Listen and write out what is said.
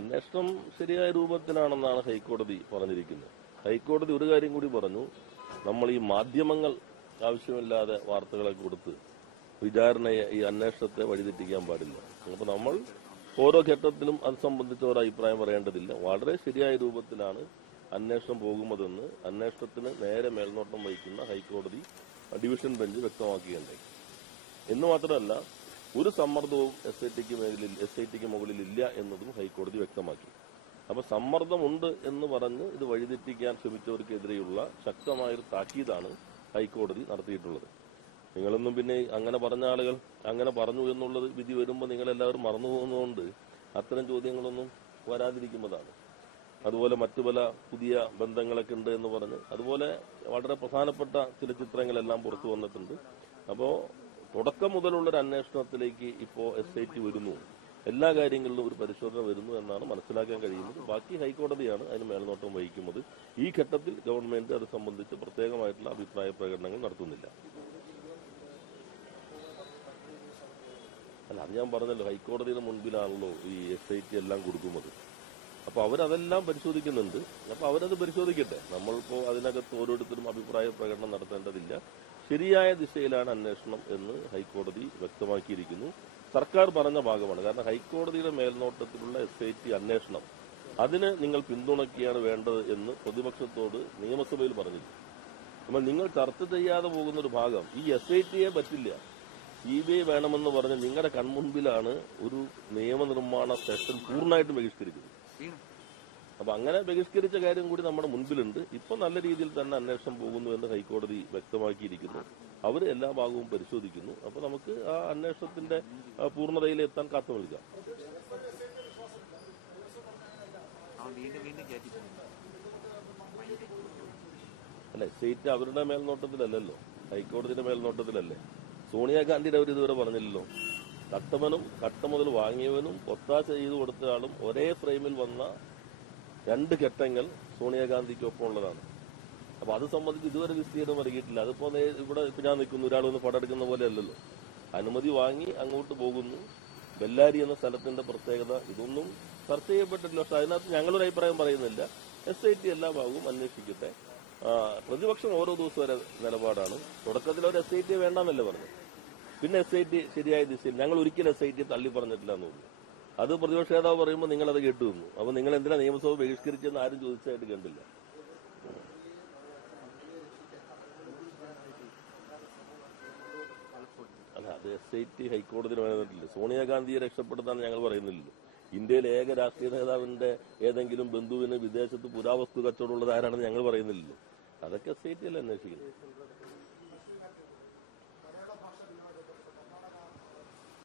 അന്വേഷണം ശരിയായ രൂപത്തിലാണെന്നാണ് ഹൈക്കോടതി പറഞ്ഞിരിക്കുന്നത്. ഹൈക്കോടതി ഒരു കാര്യം കൂടി പറഞ്ഞു, നമ്മൾ ഈ മാധ്യമങ്ങൾ ആവശ്യമില്ലാതെ വാർത്തകളെ കൊടുത്ത് വിചാരണയെ ഈ അന്വേഷണത്തെ വഴിതെറ്റിക്കാൻ പാടില്ല. അപ്പോൾ നമ്മൾ ഓരോ ഘട്ടത്തിലും അത് സംബന്ധിച്ച ഒരു അഭിപ്രായം പറയേണ്ടതില്ല. വളരെ ശരിയായ രൂപത്തിലാണ് അന്വേഷണം പോകുന്നതെന്ന് അന്വേഷണത്തിന് നേരെ മേൽനോട്ടം വഹിക്കുന്ന ഹൈക്കോടതി ഡിവിഷൻ ബെഞ്ച് വ്യക്തമാക്കുകയുണ്ടായി. എന്ന് മാത്രമല്ല, ഒരു സമ്മർദ്ദവും എസ്ഐടിക്ക് മുകളിൽ ഇല്ല എന്നതും ഹൈക്കോടതി വ്യക്തമാക്കി. അപ്പൊ സമ്മർദ്ദമുണ്ട് എന്ന് പറഞ്ഞ് ഇത് വഴിതെറ്റിക്കാൻ ശ്രമിച്ചവർക്കെതിരെയുള്ള ശക്തമായൊരു താക്കീതാണ് ഹൈക്കോടതി നടത്തിയിട്ടുള്ളത്. നിങ്ങളൊന്നും പിന്നെ അങ്ങനെ പറഞ്ഞ ആളുകൾ അങ്ങനെ പറഞ്ഞു എന്നുള്ളത് വിധി വരുമ്പോൾ നിങ്ങളെല്ലാവരും മറന്നുപോകുന്നതുകൊണ്ട് അത്തരം ചോദ്യങ്ങളൊന്നും വരാതിരിക്കുന്നതാണ്. അതുപോലെ മറ്റു പല പുതിയ ബന്ധങ്ങളൊക്കെ ഉണ്ട് എന്ന് പറഞ്ഞ് അതുപോലെ വളരെ പ്രധാനപ്പെട്ട ചില ചിത്രങ്ങളെല്ലാം പുറത്തു വന്നിട്ടുണ്ട്. അപ്പോ തുടക്കം മുതലുള്ളൊരു അന്വേഷണത്തിലേക്ക് ഇപ്പോൾ എസ്ഐടി വരുന്നു, എല്ലാ കാര്യങ്ങളിലും ഒരു പരിശോധന വരുന്നു എന്നാണ് മനസ്സിലാക്കാൻ കഴിയുന്നത്. ബാക്കി ഹൈക്കോടതിയാണ് അതിന് മേൽനോട്ടം വഹിക്കുന്നത്. ഈ ഘട്ടത്തിൽ ഗവൺമെന്റ് അത് സംബന്ധിച്ച് പ്രത്യേകമായിട്ടുള്ള അഭിപ്രായ പ്രകടനങ്ങൾ നടത്തുന്നില്ല. അല്ല, അത് ഞാൻ പറഞ്ഞല്ലോ, ഹൈക്കോടതിയുടെ മുൻപിലാണല്ലോ ഈ എസ്ഐടി എല്ലാം കൊടുക്കുന്നത്. അപ്പൊ അവരതെല്ലാം പരിശോധിക്കുന്നുണ്ട്. അപ്പൊ അവരത് പരിശോധിക്കട്ടെ. നമ്മളിപ്പോ അതിനകത്ത് ഓരോരുത്തരും അഭിപ്രായ പ്രകടനം നടത്തേണ്ടതില്ല. ശരിയായ ദിശയിലാണ് അന്വേഷണം എന്ന് ഹൈക്കോടതി വ്യക്തമാക്കിയിരിക്കുന്നു. സർക്കാർ പറഞ്ഞ ഭാഗമാണ്. കാരണം ഹൈക്കോടതിയുടെ മേൽനോട്ടത്തിലുള്ള എസ്ഐടി അന്വേഷണം അതിന് നിങ്ങൾ പിന്തുണയ്ക്കുകയാണ് വേണ്ടത് എന്ന് പ്രതിപക്ഷത്തോട് നിയമസഭയിൽ പറഞ്ഞില്ല. അപ്പോൾ നിങ്ങൾ ചർച്ച ചെയ്യാതെ പോകുന്നൊരു ഭാഗം ഈ എസ്ഐടിയെ പറ്റില്ല, CBI വേണമെന്ന് പറഞ്ഞ് നിങ്ങളുടെ കൺമുൻപിലാണ് ഒരു നിയമനിർമ്മാണ സെഷൻ പൂർണ്ണമായിട്ടും ബഹിഷ്കരിക്കുന്നത്. അപ്പൊ അങ്ങനെ ബഹിഷ്കരിച്ച കാര്യം കൂടി നമ്മുടെ മുൻപിലുണ്ട്. ഇപ്പൊ നല്ല രീതിയിൽ തന്നെ അന്വേഷണം പോകുന്നു എന്ന് ഹൈക്കോടതി വ്യക്തമാക്കിയിരിക്കുന്നു. അവർ എല്ലാ ഭാഗവും പരിശോധിക്കുന്നു. അപ്പൊ നമുക്ക് ആ അന്വേഷണത്തിന്റെ പൂർണ്ണതയിലെത്താൻ കാത്തു നിൽക്കാം. അല്ലെ, സ്റ്റേറ്റ് അവരുടെ മേൽനോട്ടത്തിലല്ലല്ലോ, ഹൈക്കോടതിയുടെ മേൽനോട്ടത്തിലല്ലേ. സോണിയാഗാന്ധിയുടെ അവർ ഇതുവരെ പറഞ്ഞില്ലല്ലോ. കട്ട മുതൽ വാങ്ങിയവനും ഒത്താശ ചെയ്തു കൊടുത്ത ആളും ഒരേ ഫ്രെയിമിൽ വന്ന 2 ഘട്ടങ്ങൾ സോണിയാഗാന്ധിക്കൊപ്പം ഉള്ളതാണ്. അപ്പൊ അത് സംബന്ധിച്ച് ഇതുവരെ വിസ്തീർണം നൽകിയിട്ടില്ല. അതിപ്പോ ഇവിടെ ഞാൻ നിൽക്കുന്നു, ഒരാൾ വന്ന് പടെടുക്കുന്ന പോലെ അല്ലല്ലോ. അനുമതി വാങ്ങി അങ്ങോട്ട് പോകുന്നു. ബെല്ലാരി എന്ന സ്ഥലത്തിന്റെ പ്രത്യേകത ഇതൊന്നും ചർച്ച ചെയ്യപ്പെട്ടിട്ടില്ല. പക്ഷെ അതിനകത്ത് ഞങ്ങളൊരു അഭിപ്രായം പറയുന്നില്ല. SIT എല്ലാ ഭാഗവും അന്വേഷിക്കട്ടെ. പ്രതിപക്ഷം ഓരോ ദിവസം വരെ നിലപാടാണ്. തുടക്കത്തിൽ ഒരു SIT വേണ്ടാമല്ലേ പറഞ്ഞു. പിന്നെ SIT ശരിയായ ദിശയിൽ ഞങ്ങൾ ഒരിക്കലും SIT തള്ളി പറഞ്ഞിട്ടില്ല എന്ന് തോന്നുന്നു. അത് പ്രതിപക്ഷ നേതാവ് പറയുമ്പോൾ നിങ്ങളത് കേട്ടു നിന്നു. അപ്പൊ നിങ്ങൾ എന്തിനാ നിയമസഭ ബഹിഷ്കരിച്ചെന്ന് ആരും ചോദിച്ചതായിട്ട് കണ്ടില്ല. അല്ല, അത് SIT ഹൈക്കോടതിയിൽ വേണ്ടില്ല. സോണിയാഗാന്ധിയെ രക്ഷപ്പെടുത്താൻ ഞങ്ങൾ പറയുന്നില്ലല്ലോ. ഇന്ത്യയിലെ ഏക രാഷ്ട്രീയ നേതാവിന്റെ ഏതെങ്കിലും ബന്ധുവിന് വിദേശത്ത് പുരാവസ്തു കച്ചവടമുള്ളത് ആരാണെന്ന് ഞങ്ങൾ പറയുന്നില്ലല്ലോ. അതൊക്കെ SIT അല്ലേ അന്വേഷിക്കുന്നത്.